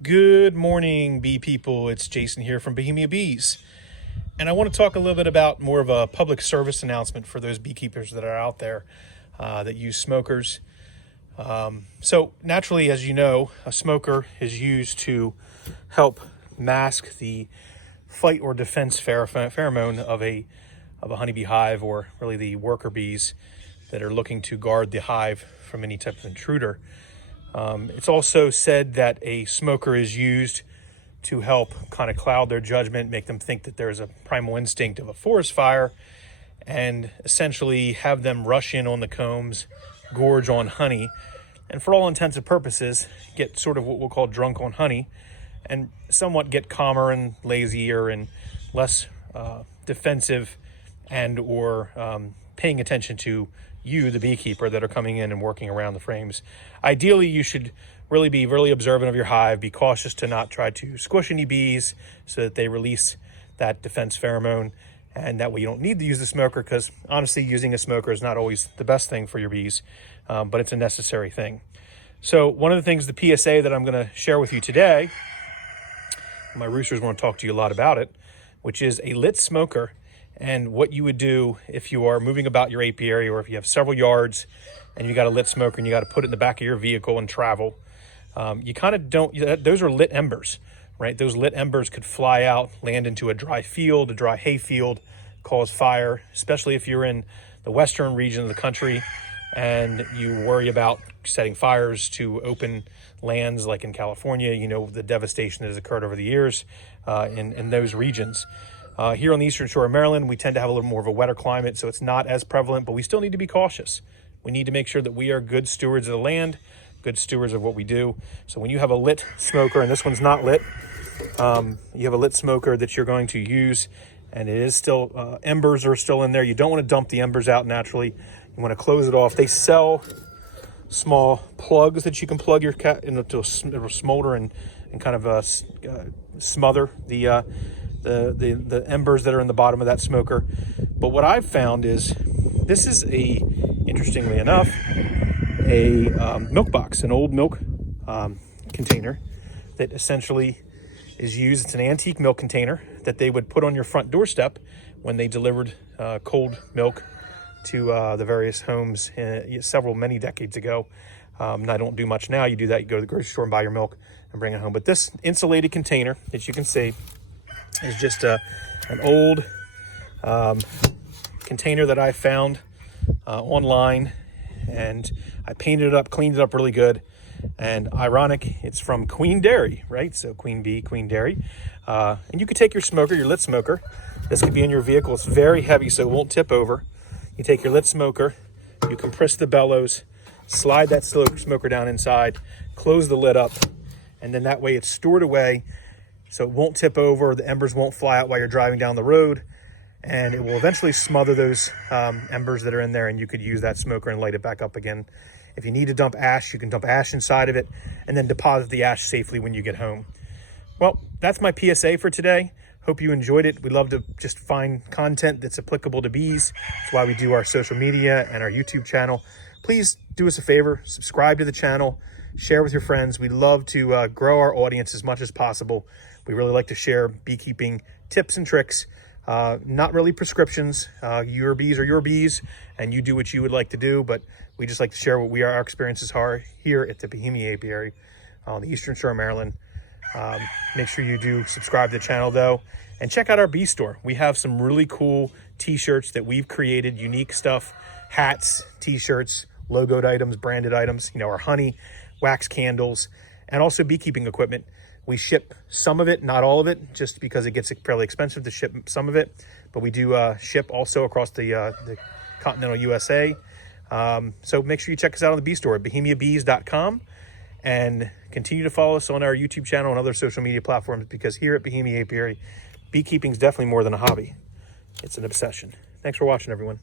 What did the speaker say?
Good morning, bee people. It's Jason here from Bohemia Bees. And I want to talk a little bit about more of a public service announcement for those beekeepers that are out there that use smokers. So naturally, as you know, a smoker is used to help mask the fight or defense pheromone of a honeybee hive, or really the worker bees that are looking to guard the hive from any type of intruder. It's also said that a smoker is used to help kind of cloud their judgment, make them think that there's a primal instinct of a forest fire, and essentially have them rush in on the combs, gorge on honey, and for all intents and purposes, get sort of what we'll call drunk on honey, and somewhat get calmer and lazier and less defensive and or paying attention to you, the beekeeper, that are coming in and working around the frames. Ideally, you should really be really observant of your hive. Be cautious to not try to squish any bees so that they release that defense pheromone, and that way you don't need to use the smoker, because honestly, using a smoker is not always the best thing for your bees, but it's a necessary thing. So one of the things, the PSA that I'm going to share with you today, my roosters want to talk to you a lot about it, which is a lit smoker, and what you would do if you are moving about your apiary, or if you have several yards and you got a lit smoker and you got to put it in the back of your vehicle and travel. You kind of don't, those are lit embers, right? Those lit embers could fly out, land into a dry field, a dry hay field, cause fire, especially if you're in the western region of the country and you worry about setting fires to open lands like in California. You know, the devastation that has occurred over the years in those regions. Here on the eastern shore of Maryland, we tend to have a little more of a wetter climate, so it's not as prevalent, but we still need to be cautious. We need to make sure that we are good stewards of the land, good stewards of what we do. So when you have a lit smoker, and this one's not lit, you have a lit smoker that you're going to use, and it is still, embers are still in there. You don't want to dump the embers out naturally. You want to close it off. They sell small plugs that you can plug your cat into, it'll smolder and kind of smother the embers that are in the bottom of that smoker. But what I've found is this is interestingly enough, a milk box, an old milk container that essentially is used. It's an antique milk container that they would put on your front doorstep when they delivered cold milk to the various homes many decades ago. And I don't do much now. You do that, you go to the grocery store and buy your milk and bring it home. But this insulated container, as you can see, is just an old container that I found online, and I painted it up, cleaned it up really good. And ironic, it's from Queen Dairy, right? So Queen Bee, Queen Dairy. And you could take your smoker, your lit smoker. This could be in your vehicle. It's very heavy, so it won't tip over. You take your lit smoker, you compress the bellows, slide that smoker down inside, close the lid up, and then that way it's stored away so it won't tip over, the embers won't fly out while you're driving down the road, and it will eventually smother those embers that are in there, and you could use that smoker and light it back up again. If you need to dump ash, you can dump ash inside of it and then deposit the ash safely when you get home. Well, that's my PSA for today. Hope you enjoyed it. We love to just find content that's applicable to bees. That's why we do our social media and our YouTube channel. Please do us a favor, subscribe to the channel, share with your friends. We love to grow our audience as much as possible. We really like to share beekeeping tips and tricks, not really prescriptions. Your bees are your bees, and you do what you would like to do, but we just like to share what our experiences are here at the Bohemia Apiary on the eastern shore of Maryland. Make sure you do subscribe to the channel, though, and check out our bee store. We have some really cool t-shirts that we've created, unique stuff, hats, t-shirts, logoed items, branded items, our honey, wax candles, and also beekeeping equipment. We ship some of it, not all of it, just because it gets fairly expensive to ship some of it. But we do ship also across the continental USA. So make sure you check us out on the bee store at bohemiabees.com, and continue to follow us on our YouTube channel and other social media platforms, because here at Bohemia Apiary, beekeeping is definitely more than a hobby. It's an obsession. Thanks for watching, everyone.